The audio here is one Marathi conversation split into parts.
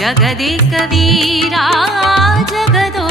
जगदे जगदो जगत्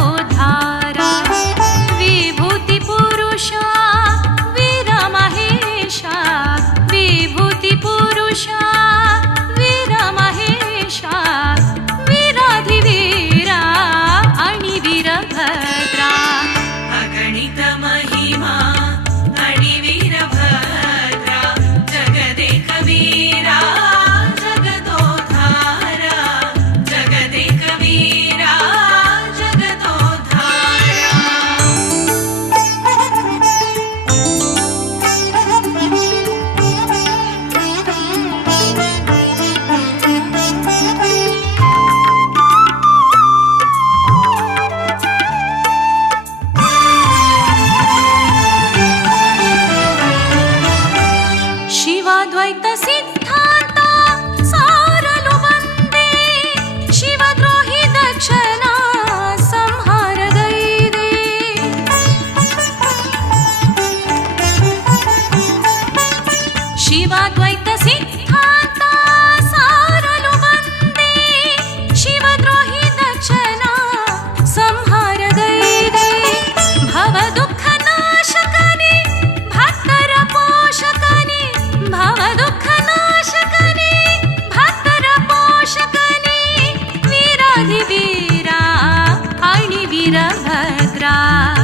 वीरा आणि वीरभद्रा